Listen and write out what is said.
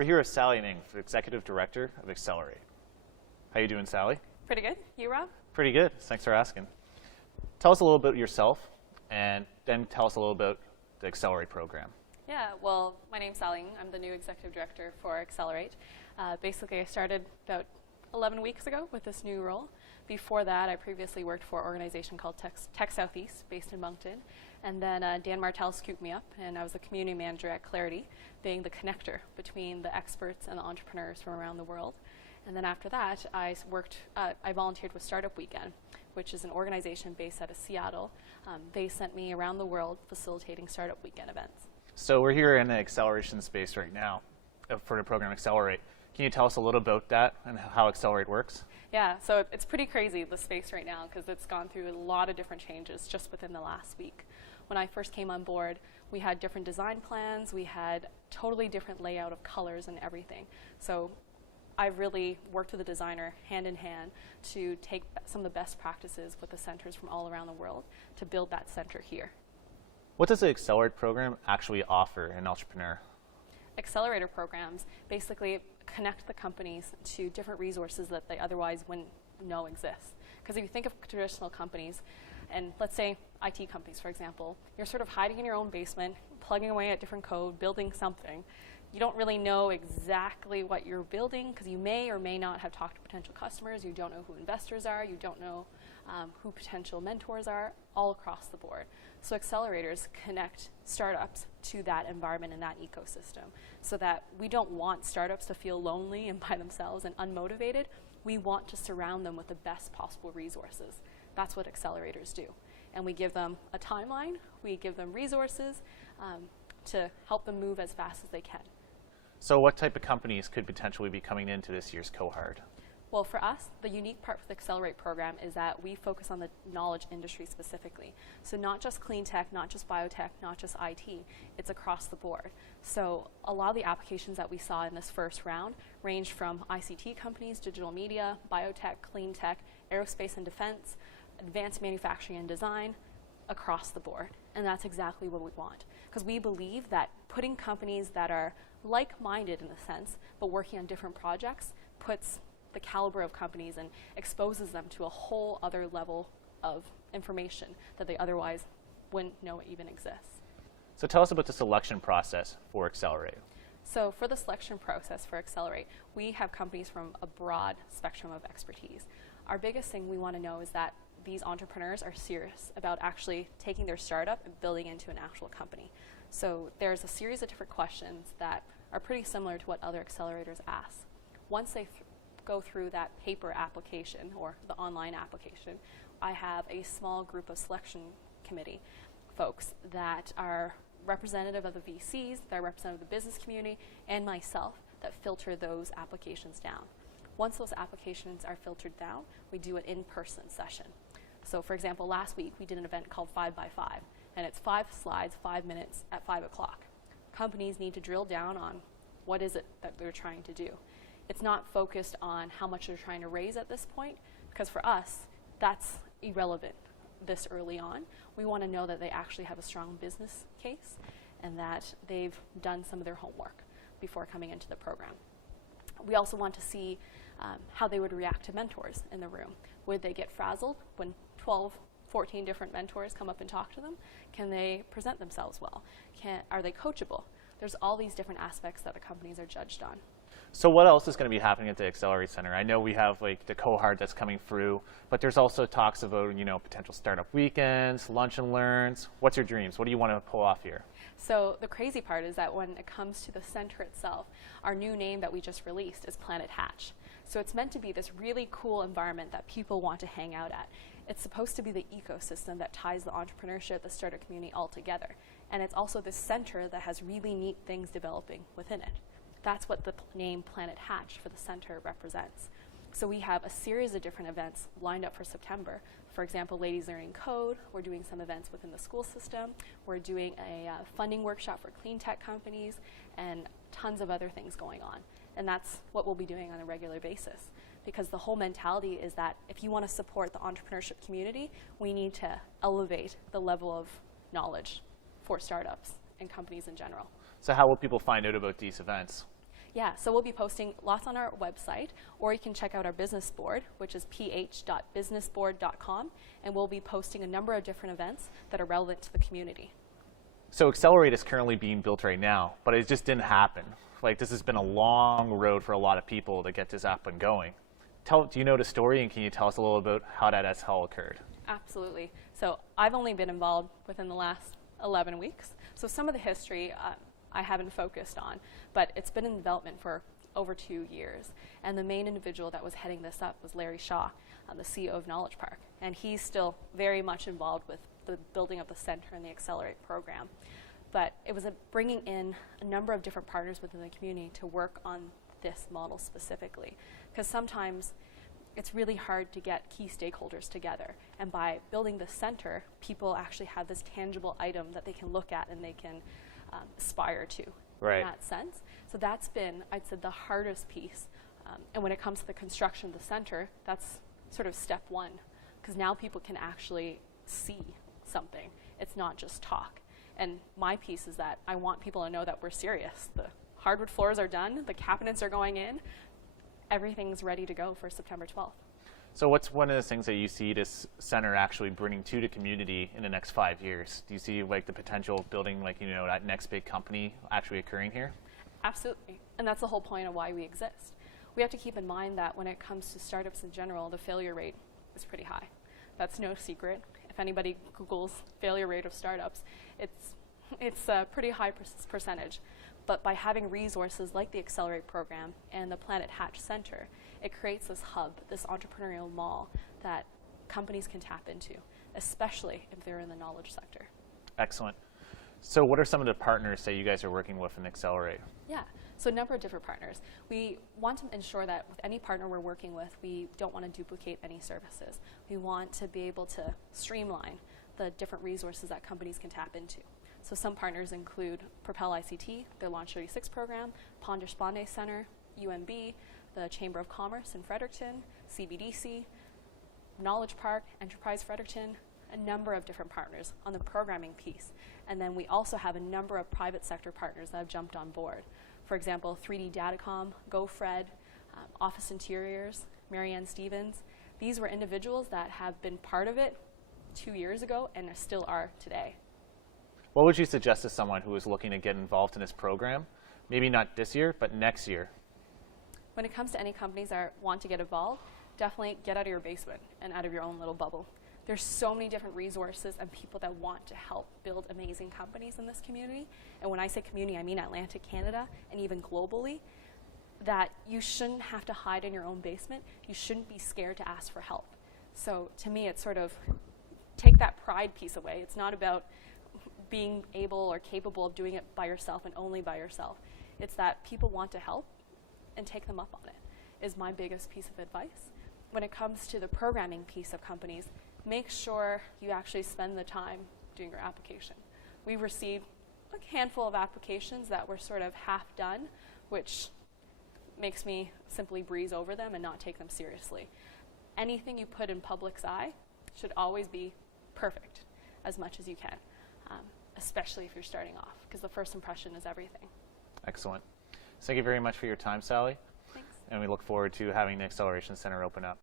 We're here with Sally Ning, the Executive Director of Accelerate. How you doing, Sally? Pretty good. You, Rob? Pretty good. Thanks for asking. Tell us a little bit about yourself, and then tell us a little about the Accelerate program. Yeah, well, my name's Sally Ning. I'm the new Executive Director for Accelerate. Basically, I started about 11 weeks ago with this new role. Before that, I previously worked for an organization called Tech Southeast, based in Moncton. And then Dan Martel scooped me up, and I was the community manager at Clarity, being the connector between the experts and the entrepreneurs from around the world. And then after that, I volunteered with Startup Weekend, which is an organization based out of Seattle. They sent me around the world facilitating Startup Weekend events. So we're here in the acceleration space right now for the program Accelerate. Can you tell us a little about that and how Accelerate works? Yeah, so it's pretty crazy, the space right now, because it's gone through a lot of different changes just within the last week. When I first came on board, we had different design plans, we had totally different layout of colors and everything. So I really worked with the designer hand in hand to take some of the best practices with the centers from all around the world to build that center here. What does the Accelerate program actually offer an entrepreneur? Accelerator programs basically connect the companies to different resources that they otherwise wouldn't know exist. Because if you think of traditional companies, and let's say IT companies, for example, you're sort of hiding in your own basement, plugging away at different code, building something. You don't really know exactly what you're building because you may or may not have talked to potential customers. You don't know who investors are. You don't know who potential mentors are, all across the board. So accelerators connect startups to that environment and that ecosystem so that we don't want startups to feel lonely and by themselves and unmotivated. We want to surround them with the best possible resources. That's what accelerators do. And we give them a timeline, we give them resources to help them move as fast as they can. So what type of companies could potentially be coming into this year's cohort? Well, for us, the unique part with the Accelerate program is that we focus on the knowledge industry specifically. So not just clean tech, not just biotech, not just IT, it's across the board. So a lot of the applications that we saw in this first round ranged from ICT companies, digital media, biotech, clean tech, aerospace and defense, advanced manufacturing and design, across the board. And that's exactly what we want. Because we believe that putting companies that are like-minded in a sense, but working on different projects, puts the caliber of companies and exposes them to a whole other level of information that they otherwise wouldn't know even exists. So tell us about the selection process for Accelerate. So for the selection process for Accelerate, we have companies from a broad spectrum of expertise. Our biggest thing we want to know is that these entrepreneurs are serious about actually taking their startup and building into an actual company. So there's a series of different questions that are pretty similar to what other accelerators ask. Once they go through that paper application or the online application, I have a small group of selection committee folks that are representative of the VCs, that are representative of the business community, and myself that filter those applications down. Once those applications are filtered down, we do an in-person session. So for example, last week we did an event called 5x5, and it's 5 slides, 5 minutes at 5 o'clock. Companies need to drill down on what is it that they're trying to do. It's not focused on how much they're trying to raise at this point, because for us, that's irrelevant this early on. We want to know that they actually have a strong business case and that they've done some of their homework before coming into the program. We also want to see how they would react to mentors in the room. Would they get frazzled when 12, 14 different mentors come up and talk to them? Can they present themselves well? Are they coachable? There's all these different aspects that the companies are judged on. So what else is going to be happening at the Accelerate Center? I know we have like the cohort that's coming through, but there's also talks about potential startup weekends, lunch and learns. What's your dreams? What do you want to pull off here? So the crazy part is that when it comes to the center itself, our new name that we just released is Planet Hatch. So it's meant to be this really cool environment that people want to hang out at. It's supposed to be the ecosystem that ties the entrepreneurship, the startup community all together. And it's also this center that has really neat things developing within it. That's what the name Planet Hatch for the center represents. So we have a series of different events lined up for September. For example, Ladies Learning Code. We're doing some events within the school system. We're doing a funding workshop for clean tech companies and tons of other things going on. And that's what we'll be doing on a regular basis. Because the whole mentality is that if you want to support the entrepreneurship community, we need to elevate the level of knowledge for startups and companies in general. So how will people find out about these events? Yeah, so we'll be posting lots on our website, or you can check out our business board, which is ph.businessboard.com, and we'll be posting a number of different events that are relevant to the community. So Accelerate is currently being built right now, but it just didn't happen. Like, this has been a long road for a lot of people to get this up and going. Do you know the story, and can you tell us a little about how that has all occurred? Absolutely. So I've only been involved within the last 11 weeks. So some of the history I haven't focused on, but it's been in development for over 2 years. And the main individual that was heading this up was Larry Shaw, the CEO of Knowledge Park. And he's still very much involved with the building of the center and the Accelerate program. But it was bringing in a number of different partners within the community to work on this model specifically. Because sometimes it's really hard to get key stakeholders together. And by building the center, people actually have this tangible item that they can look at and they can aspire to in that sense. So that's been, I'd say, the hardest piece. And when it comes to the construction of the center, that's sort of step one. Because now people can actually see something. It's not just talk. And my piece is that I want people to know that we're serious. The hardwood floors are done, the cabinets are going in, everything's ready to go for September 12th. So what's one of the things that you see this center actually bringing to the community in the next 5 years? Do you see like the potential of building like, that next big company actually occurring here? Absolutely. And that's the whole point of why we exist. We have to keep in mind that when it comes to startups in general, the failure rate is pretty high. That's no secret. If anybody Googles failure rate of startups, it's a pretty high percentage. But by having resources like the Accelerate program and the Planet Hatch Center, it creates this hub, this entrepreneurial mall that companies can tap into, especially if they're in the knowledge sector. Excellent. So what are some of the partners that you guys are working with in Accelerate? Yeah, so a number of different partners. We want to ensure that with any partner we're working with, we don't want to duplicate any services. We want to be able to streamline the different resources that companies can tap into. So some partners include Propel ICT, their Launch 36 program, Ponder Sponde Center, UMB, the Chamber of Commerce in Fredericton, CBDC, Knowledge Park, Enterprise Fredericton, a number of different partners on the programming piece. And then we also have a number of private sector partners that have jumped on board. For example, 3D Datacom, GoFred, Office Interiors, Marianne Stevens. These were individuals that have been part of it 2 years ago and still are today. What would you suggest to someone who is looking to get involved in this program? Maybe not this year, but next year. When it comes to any companies that want to get involved, definitely get out of your basement and out of your own little bubble. There's so many different resources and people that want to help build amazing companies in this community. And when I say community, I mean Atlantic Canada and even globally, that you shouldn't have to hide in your own basement. You shouldn't be scared to ask for help. So to me, it's sort of take that pride piece away. It's not about being able or capable of doing it by yourself and only by yourself. It's that people want to help and take them up on it is my biggest piece of advice. When it comes to the programming piece of companies, make sure you actually spend the time doing your application. We've received a handful of applications that were sort of half done, which makes me simply breeze over them and not take them seriously. Anything you put in public's eye should always be perfect as much as you can. Especially if you're starting off, because the first impression is everything. Excellent. Thank you very much for your time, Sally. Thanks. And we look forward to having the Acceleration Center open up.